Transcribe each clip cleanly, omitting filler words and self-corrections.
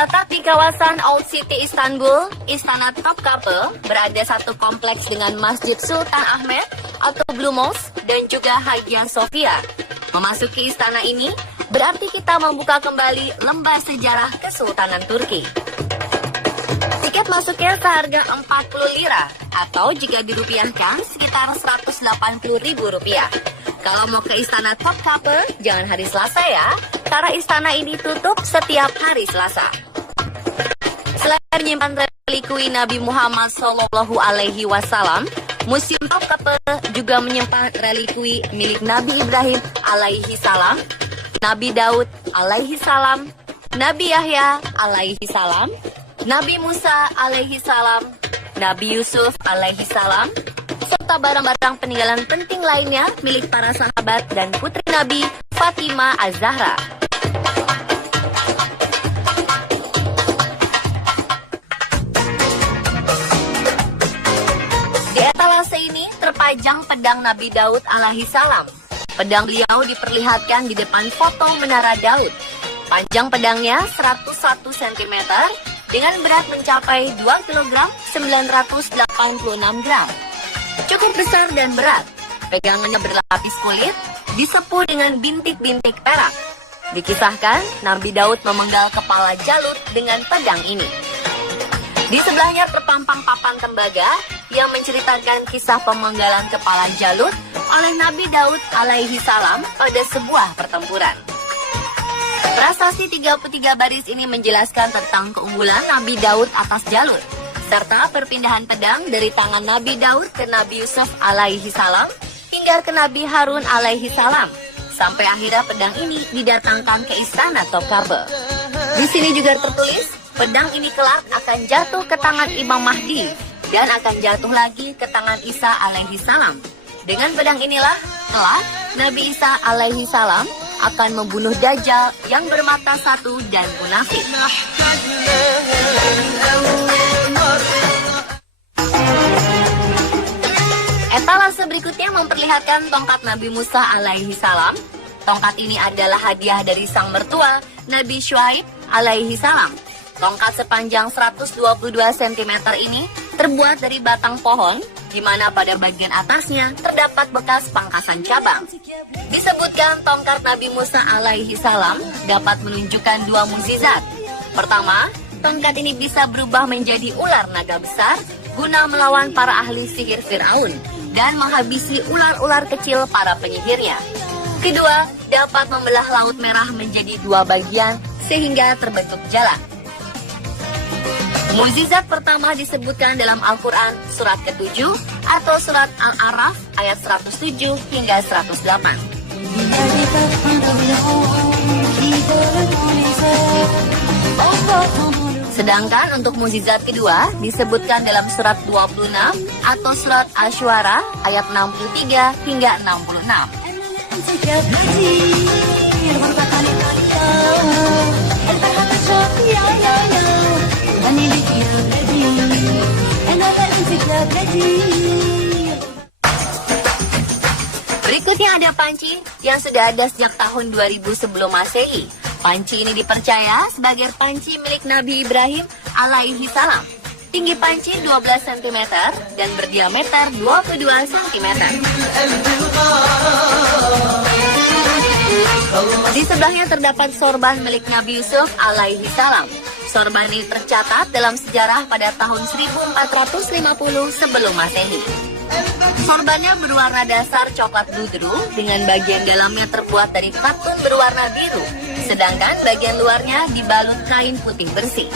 Terletak di kawasan Old City Istanbul, Istana Topkapı berada satu kompleks dengan Masjid Sultan Ahmet atau Blue Mosque dan juga Hagia Sophia. Memasuki istana ini berarti kita membuka kembali lembar sejarah Kesultanan Turki. Tiket masuknya seharga 40 lira atau jika dirupiahkan sekitar Rp180.000. Kalau mau ke Istana Topkapı, jangan hari Selasa ya, karena istana ini tutup setiap hari Selasa. Selain menyimpan relikui Nabi Muhammad SAW, Museum Topkapı juga menyimpan relikui milik Nabi Ibrahim alaihi salam, Nabi Daud alaihi salam, Nabi Yahya alaihi salam, Nabi Musa alaihi salam, Nabi Yusuf alaihi salam, serta barang-barang peninggalan penting lainnya milik para sahabat dan putri Nabi Fatimah Az-Zahra. Di etalase ini terpajang pedang Nabi Daud alaihi salam. Pedang beliau diperlihatkan di depan foto Menara Daud. Panjang pedangnya 101 cm dengan berat mencapai 2 kg 986 gram. Cukup besar dan berat. Pegangannya berlapis kulit, disepuh dengan bintik-bintik perak. Dikisahkan, Nabi Daud memenggal kepala Jalut dengan pedang ini. Di sebelahnya terpampang papan tembaga yang menceritakan kisah pemenggalan kepala Jalut oleh Nabi Daud alaihi salam pada sebuah pertempuran. Prasasti 33 baris ini menjelaskan tentang keunggulan Nabi Daud atas Jalut, serta perpindahan pedang dari tangan Nabi Daud ke Nabi Yusuf alaihi salam hingga ke Nabi Harun alaihi salam, sampai akhirnya pedang ini didatangkan ke Istana Topkapı. Di sini juga tertulis, pedang ini kelak akan jatuh ke tangan Imam Mahdi dan akan jatuh lagi ke tangan Isa alaihi salam. Dengan pedang inilah kelak Nabi Isa alaihi salam akan membunuh Dajjal yang bermata satu dan munafik. Etalase berikutnya memperlihatkan tongkat Nabi Musa alaihi salam. Tongkat ini adalah hadiah dari sang mertua, Nabi Syuaib alaihi salam. Tongkat sepanjang 122 cm ini terbuat dari batang pohon, di mana pada bagian atasnya terdapat bekas pangkasan cabang. Disebutkan tongkat Nabi Musa alaihi salam dapat menunjukkan dua mukjizat. Pertama, tongkat ini bisa berubah menjadi ular naga besar guna melawan para ahli sihir Fir'aun dan menghabisi ular-ular kecil para penyihirnya. Kedua, dapat membelah Laut Merah menjadi dua bagian sehingga terbentuk jalan. Mukjizat pertama disebutkan dalam Al-Quran surat ke-7 atau surat Al-A'raf ayat 107 hingga 108. Sedangkan untuk mukjizat kedua disebutkan dalam surat 26 atau surat Asy-Syu'ara ayat 63 hingga 66. Berikutnya ada panci yang sudah ada sejak tahun 2000 sebelum Masehi. Panci ini dipercaya sebagai panci milik Nabi Ibrahim alaihi salam. Tinggi panci 12 cm dan berdiameter 22 cm. Di sebelahnya terdapat sorban milik Nabi Yusuf alaihi salam. Sorban ini tercatat dalam sejarah pada tahun 1450 sebelum Masehi. Sorbannya berwarna dasar coklat ludru dengan bagian dalamnya terbuat dari katun berwarna biru, sedangkan bagian luarnya dibalut kain putih bersih.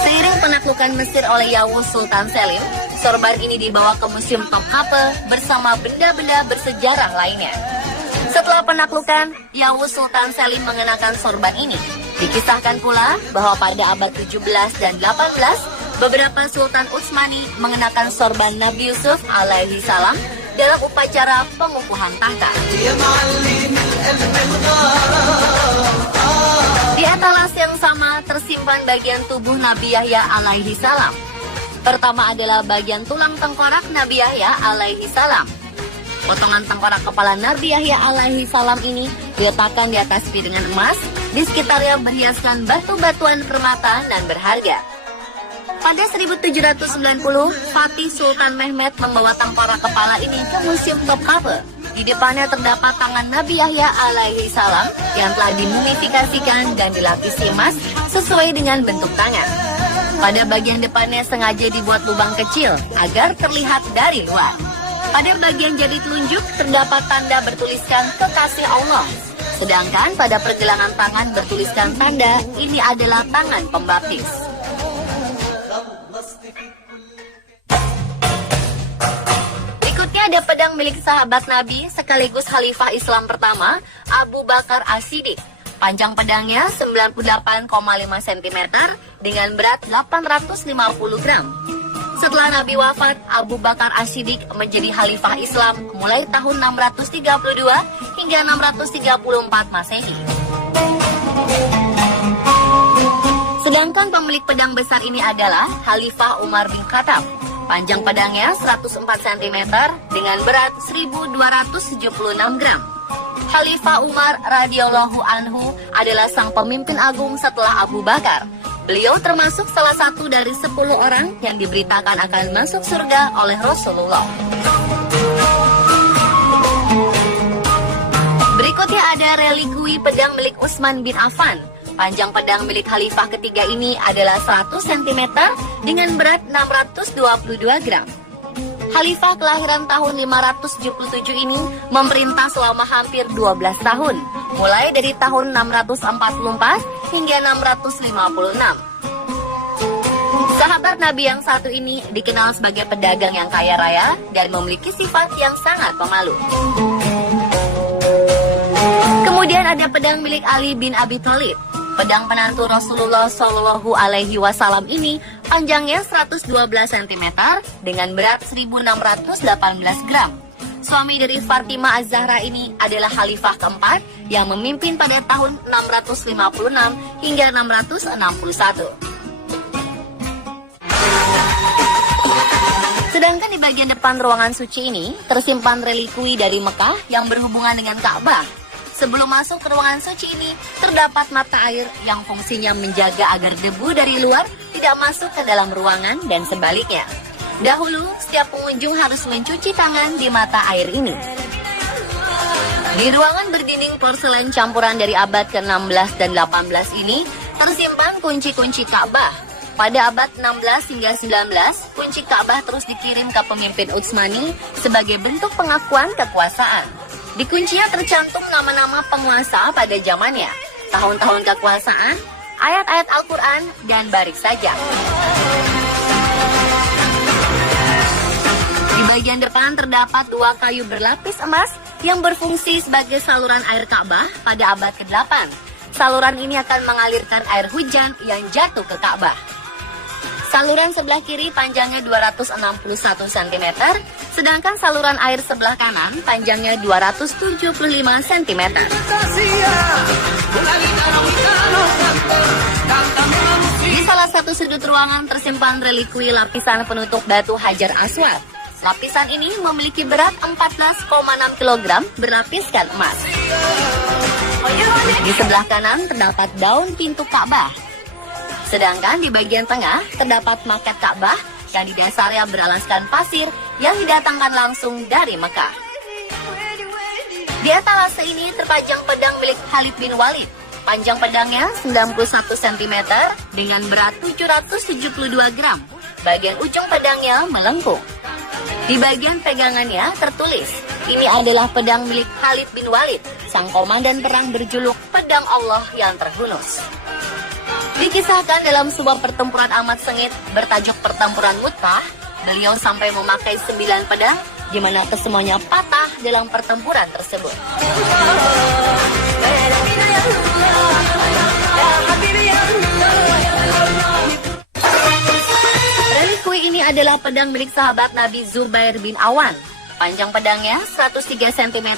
Seiring penaklukan Mesir oleh Yawuz Sultan Selim, sorban ini dibawa ke Museum Topkapı bersama benda-benda bersejarah lainnya. Setelah penaklukan, Yawuz Sultan Selim mengenakan sorban ini. Dikisahkan pula bahwa pada abad 17 dan 18, beberapa Sultan Utsmani mengenakan sorban Nabi Yusuf alaihi salam dalam upacara pengukuhan tahta. Di etalase yang sama tersimpan bagian tubuh Nabi Yahya alaihi salam. Pertama adalah bagian tulang tengkorak Nabi Yahya alaihi salam. Potongan tengkorak kepala Nabi Yahya alaihi salam ini diletakkan di atas piringan emas, di sekitarnya berhiaskan batu-batuan permata dan berharga. Pada 1790, Fatih Sultan Mehmed membawa tengkorak kepala ini ke Museum Topkapi. Di depannya terdapat tangan Nabi Yahya alaihi salam yang telah dimumifikasikan dan dilapisi emas sesuai dengan bentuk tangan. Pada bagian depannya sengaja dibuat lubang kecil agar terlihat dari luar. Pada bagian jari telunjuk terdapat tanda bertuliskan kekasih Allah. Sedangkan pada pergelangan tangan bertuliskan tanda ini adalah tangan pembaptis. Ada pedang milik sahabat Nabi sekaligus Khalifah Islam pertama, Abu Bakar As-Siddiq. Panjang pedangnya 98,5 cm dengan berat 850 gram. Setelah Nabi wafat, Abu Bakar As-Siddiq menjadi Khalifah Islam mulai tahun 632 hingga 634 Masehi. Sedangkan pemilik pedang besar ini adalah Khalifah Umar bin Khattab. Panjang pedangnya 104 cm dengan berat 1276 gram. Khalifah Umar radhiyallahu anhu adalah sang pemimpin agung setelah Abu Bakar. Beliau termasuk salah satu dari 10 orang yang diberitakan akan masuk surga oleh Rasulullah. Berikutnya ada relikui pedang milik Utsman bin Affan. Panjang pedang milik Khalifah ketiga ini adalah 100 cm dengan berat 622 gram. Khalifah kelahiran tahun 577 ini memerintah selama hampir 12 tahun, mulai dari tahun 644 hingga 656. Sahabat Nabi yang satu ini dikenal sebagai pedagang yang kaya raya dan memiliki sifat yang sangat pemalu. Kemudian ada pedang milik Ali bin Abi Thalib. Pedang penantu Rasulullah Shallallahu Alaihi Wasallam ini panjangnya 112 cm dengan berat 1618 gram. Suami dari Fatimah Az-Zahra ini adalah Khalifah keempat yang memimpin pada tahun 656 hingga 661. Sedangkan di bagian depan ruangan suci ini tersimpan relikui dari Mekah yang berhubungan dengan Ka'bah. Sebelum masuk ke ruangan suci ini, terdapat mata air yang fungsinya menjaga agar debu dari luar tidak masuk ke dalam ruangan dan sebaliknya. Dahulu, setiap pengunjung harus mencuci tangan di mata air ini. Di ruangan berdinding porselen campuran dari abad ke-16 dan 18 ini, tersimpan kunci-kunci Ka'bah. Pada abad 16 hingga 19, kunci Ka'bah terus dikirim ke pemimpin Utsmani sebagai bentuk pengakuan kekuasaan. Di kuncinya tercantum nama-nama penguasa pada zamannya, tahun-tahun kekuasaan, ayat-ayat Al-Quran, dan baris saja. Di bagian depan terdapat 2 kayu berlapis emas yang berfungsi sebagai saluran air Ka'bah pada abad ke-8. Saluran ini akan mengalirkan air hujan yang jatuh ke Ka'bah. Saluran sebelah kiri panjangnya 261 cm, sedangkan saluran air sebelah kanan panjangnya 275 cm. Di salah satu sudut ruangan tersimpan relikui lapisan penutup batu Hajar Aswad. Lapisan ini memiliki berat 14,6 kg berlapiskan emas. Di sebelah kanan terdapat daun pintu Ka'bah. Sedangkan di bagian tengah terdapat maket Ka'bah yang di dasarnya beralaskan pasir yang didatangkan langsung dari Mekah. Di etalase ini terpajang pedang milik Khalid bin Walid. Panjang pedangnya 91 cm dengan berat 772 gram. Bagian ujung pedangnya melengkung. Di bagian pegangannya tertulis, ini adalah pedang milik Khalid bin Walid, sang komandan perang berjuluk Pedang Allah yang terhunus. Dikisahkan dalam sebuah pertempuran amat sengit bertajuk Pertempuran Mu'tah, beliau sampai memakai 9 pedang, di mana kesemuanya patah dalam pertempuran tersebut. Relikui ini adalah pedang milik sahabat Nabi Zubair bin Awan. Panjang pedangnya 103 cm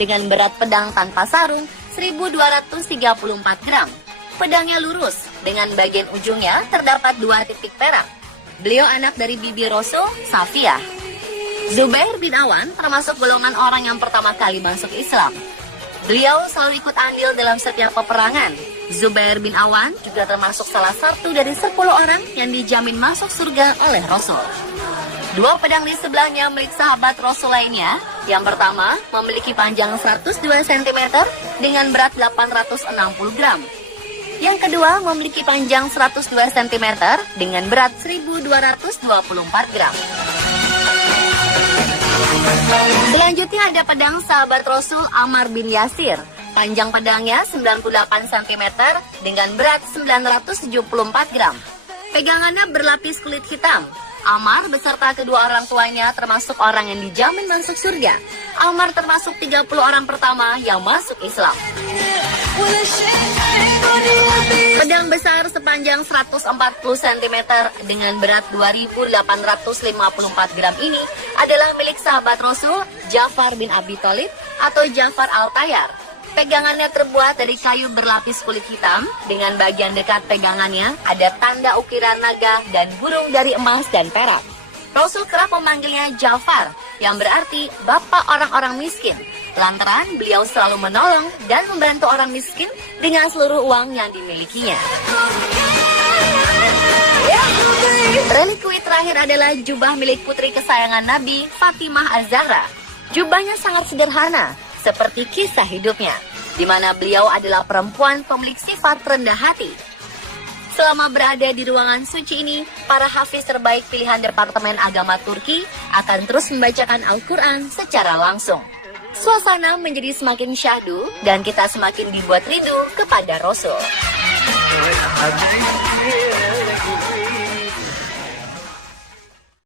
dengan berat pedang tanpa sarung 1234 gram. Pedangnya lurus, dengan bagian ujungnya terdapat 2 titik perak. Beliau anak dari bibi Rasul, Safiyah. Zubair bin Awan termasuk golongan orang yang pertama kali masuk Islam. Beliau selalu ikut andil dalam setiap peperangan. Zubair bin Awan juga termasuk salah satu dari 10 orang yang dijamin masuk surga oleh Rasul. Dua pedang di sebelahnya milik sahabat Rasul lainnya. Yang pertama memiliki panjang 102 cm dengan berat 860 gram. Yang kedua memiliki panjang 102 cm dengan berat 1224 gram. Selanjutnya ada pedang sahabat Rasul Ammar bin Yasir. Panjang pedangnya 98 cm dengan berat 974 gram. Pegangannya berlapis kulit hitam. Ammar beserta kedua orang tuanya termasuk orang yang dijamin masuk surga. Ammar termasuk 30 orang pertama yang masuk Islam. Pedang besar sepanjang 140 cm dengan berat 2.854 gram ini adalah milik sahabat Rasul Ja'far bin Abi Thalib atau Ja'far al-Tayyar. Pegangannya terbuat dari kayu berlapis kulit hitam. Dengan bagian dekat pegangannya ada tanda ukiran naga dan burung dari emas dan perak. Rasul kerap memanggilnya Ja'far, yang berarti bapak orang-orang miskin. Lantaran beliau selalu menolong dan membantu orang miskin dengan seluruh uang yang dimilikinya. Relikui terakhir adalah jubah milik putri kesayangan Nabi, Fatimah Az-Zahra. Jubahnya sangat sederhana, seperti kisah hidupnya, di mana beliau adalah perempuan pemilik sifat rendah hati. Selama berada di ruangan suci ini, para hafiz terbaik pilihan Departemen Agama Turki akan terus membacakan Al-Quran secara langsung. Suasana menjadi semakin syahdu dan kita semakin dibuat rindu kepada Rasul.